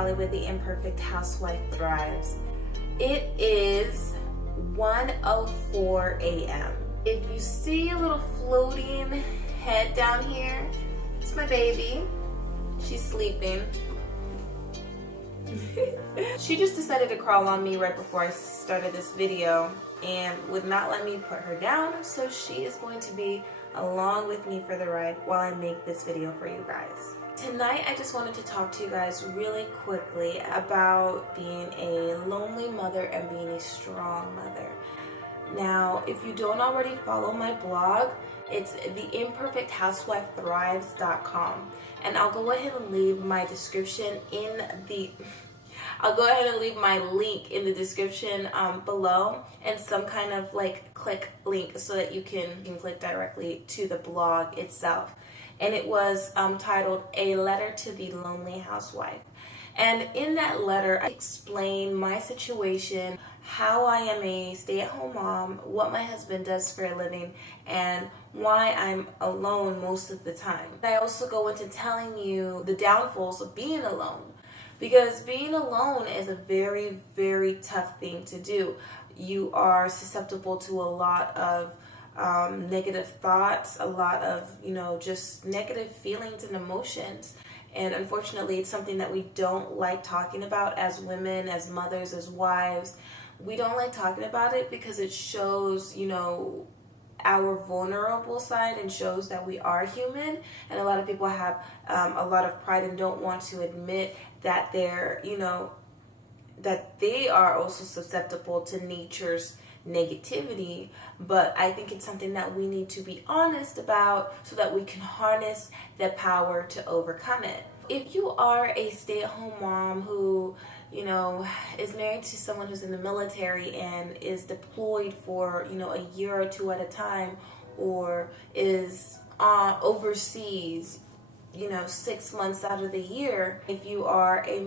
Bali with the Imperfect Housewife Thrives. It is 1:04 a.m. If you see a little floating head down here, it's my baby. She's sleeping. She just decided to crawl on me right before I started this video and would not let me put her down, so she is going to be along with me for the ride while I make this video for you guys. Tonight I just wanted to talk to you guys really quickly about being a lonely mother and being a strong mother. Now, if you don't already follow my blog, it's theimperfecthousewifethrives.com, and I'll go ahead and leave my link in the description below, and some kind of like click link so that you can click directly to the blog itself. And it was titled A Letter to the Lonely Housewife. And in that letter, I explain my situation, how I am a stay-at-home mom, what my husband does for a living, and why I'm alone most of the time. I also go into telling you the downfalls of being alone, because being alone is a very, very tough thing to do. You are susceptible to a lot of negative thoughts, a lot of, just negative feelings and emotions. And unfortunately, it's something that we don't like talking about as women, as mothers, as wives. We don't like talking about it because it shows, our vulnerable side and shows that we are human. And a lot of people have a lot of pride and don't want to admit that they're, that they are also susceptible to nature's negativity. But I think it's something that we need to be honest about so that we can harness the power to overcome it. If you are a stay-at-home mom who, is married to someone who's in the military and is deployed for, a year or two at a time, or is overseas, 6 months out of the year. If you are a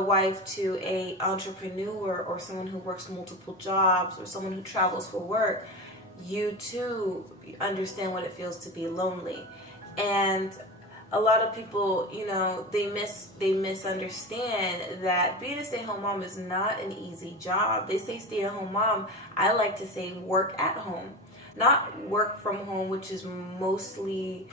wife to a entrepreneur, or someone who works multiple jobs, or someone who travels for work, you too understand what it feels to be lonely. And a lot of people, they misunderstand that being a stay-at-home mom is not an easy job. They say stay-at-home mom. I like to say work at home. Not work from home, which is mostly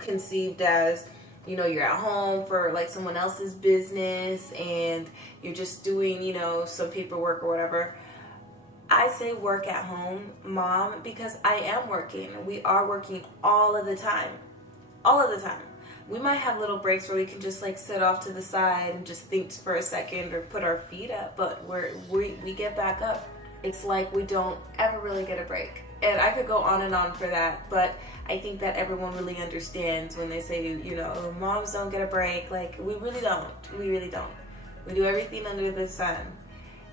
conceived as, you're at home for like someone else's business and you're just doing, some paperwork or whatever. I say work at home, mom, because I am working. We are working all of the time. All of the time. We might have little breaks where we can just like sit off to the side and just think for a second or put our feet up, but we get back up. It's like we don't ever really get a break. And I could go on and on for that, but I think that everyone really understands when they say, moms don't get a break. Like, we really don't. We really don't. We do everything under the sun.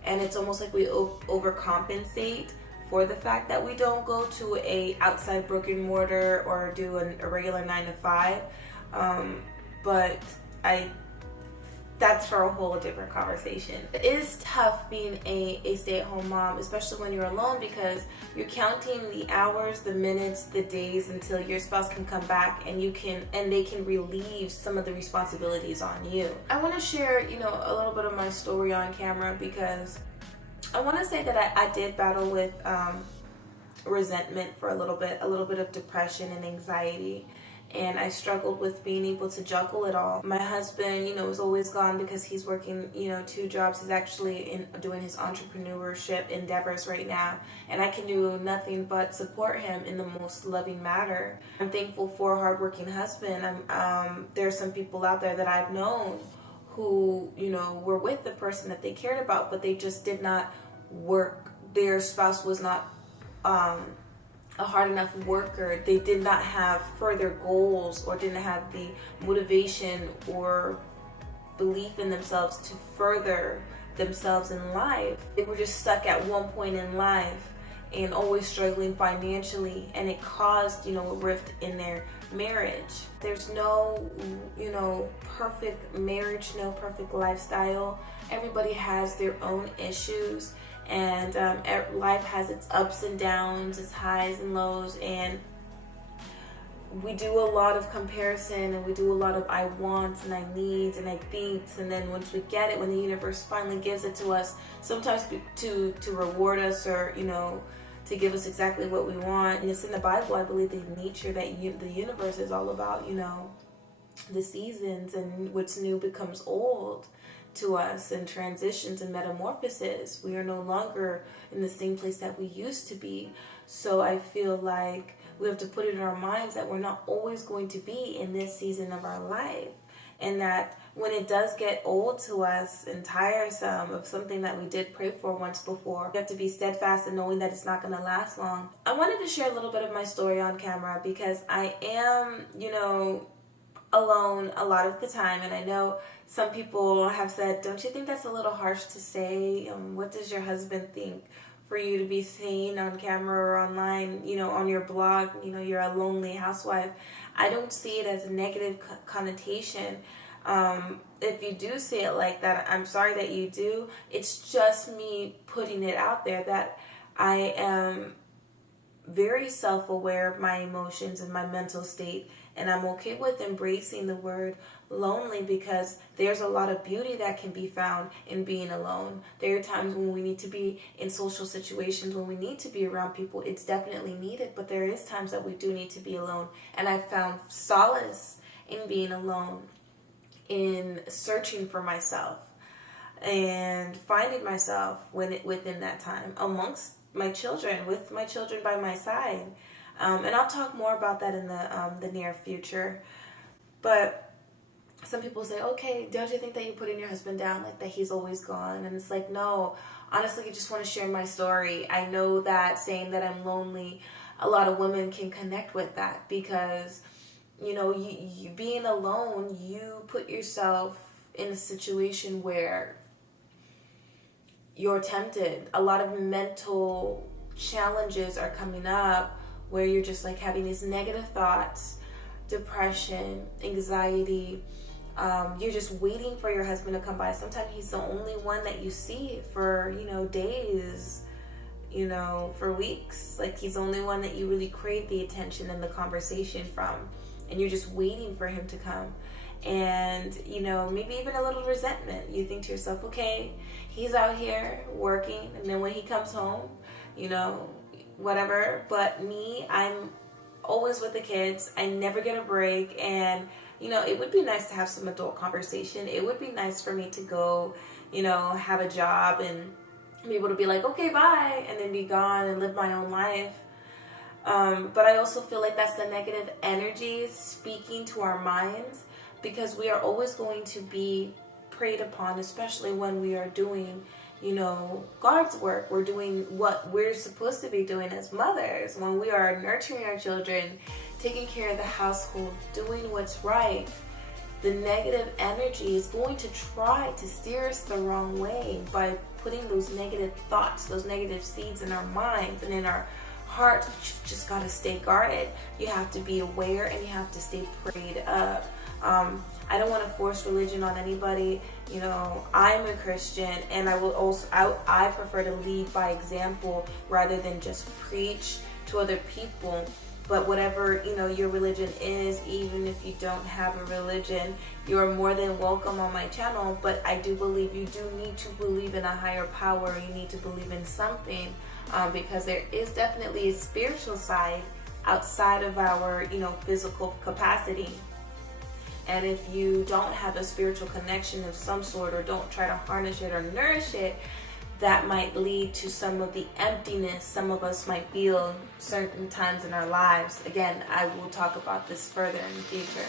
And it's almost like we overcompensate for the fact that we don't go to a outside brick and mortar or do a regular 9 to 5. But that's for a whole different conversation. It is tough being a stay-at-home mom, especially when you're alone, because you're counting the hours, the minutes, the days until your spouse can come back and they can relieve some of the responsibilities on you. I want to share, a little bit of my story on camera, because I want to say that I did battle with resentment for a little bit of depression and anxiety. And I struggled with being able to juggle it all. My husband, is always gone because he's working, 2 jobs. He's actually doing his entrepreneurship endeavors right now. And I can do nothing but support him in the most loving manner. I'm thankful for a hardworking husband. There are some people out there that I've known who, were with the person that they cared about, but they just did not work. Their spouse was not a hard enough worker. They did not have further goals or didn't have the motivation or belief in themselves to further themselves in life. They were just stuck at one point in life and always struggling financially, and it caused, a rift in their marriage. There's no, perfect marriage, no perfect lifestyle. Everybody has their own issues. And life has its ups and downs, its highs and lows, and we do a lot of comparison, and we do a lot of I wants and I needs and I thinks, and then once we get it, when the universe finally gives it to us, sometimes to reward us, or to give us exactly what we want. And it's in the Bible, I believe, the nature that the universe is all about, the seasons, and what's new becomes old to us, and transitions and metamorphoses. We are no longer in the same place that we used to be. So I feel like we have to put it in our minds that we're not always going to be in this season of our life, and that when it does get old to us and tiresome of something that we did pray for once before, we have to be steadfast in knowing that it's not going to last long. I wanted to share a little bit of my story on camera because I am, alone a lot of the time, and I know some people have said, don't you think that's a little harsh to say? What does your husband think for you to be seen on camera or online, on your blog, you're a lonely housewife? I don't see it as a negative connotation. If you do see it like that, I'm sorry that you do. It's just me putting it out there that I am very self-aware of my emotions and my mental state, and I'm okay with embracing the word lonely, because there's a lot of beauty that can be found in being alone. There are times when we need to be in social situations, when we need to be around people. It's definitely needed, but there is times that we do need to be alone. And I found solace in being alone, in searching for myself and finding myself within that time amongst my children, with my children by my side. And I'll talk more about that in the near future. But some people say, okay, don't you think that you're putting your husband down, like that he's always gone? And it's like, no, honestly, I just want to share my story. I know that saying that I'm lonely, a lot of women can connect with that, because, you being alone, you put yourself in a situation where you're tempted. A lot of mental challenges are coming up where you're just like having these negative thoughts, depression, anxiety. You're just waiting for your husband to come by. Sometimes he's the only one that you see for, days, for weeks. Like, he's the only one that you really crave the attention and the conversation from. And you're just waiting for him to come. And, maybe even a little resentment. You think to yourself, okay, he's out here working, and then when he comes home, whatever. But me, I'm always with the kids. I never get a break. And, it would be nice to have some adult conversation. It would be nice for me to go, have a job and be able to be like, okay, bye, and then be gone and live my own life. But I also feel like that's the negative energies speaking to our minds, because we are always going to be preyed upon, especially when we are doing, God's work. We're doing what we're supposed to be doing as mothers, when we are nurturing our children, taking care of the household, doing what's right. The negative energy is going to try to steer us the wrong way by putting those negative thoughts, those negative seeds in our minds and in our hearts. You've just got to stay guarded. You have to be aware, and you have to stay prayed up. I don't want to force religion on anybody. I'm a Christian, and I prefer to lead by example rather than just preach to other people. But whatever, your religion is, even if you don't have a religion, you're more than welcome on my channel. But I do believe you do need to believe in a higher power. You need to believe in something, because there is definitely a spiritual side outside of our, physical capacity. And if you don't have a spiritual connection of some sort, or don't try to harness it or nourish it, that might lead to some of the emptiness some of us might feel certain times in our lives. Again, I will talk about this further in the future.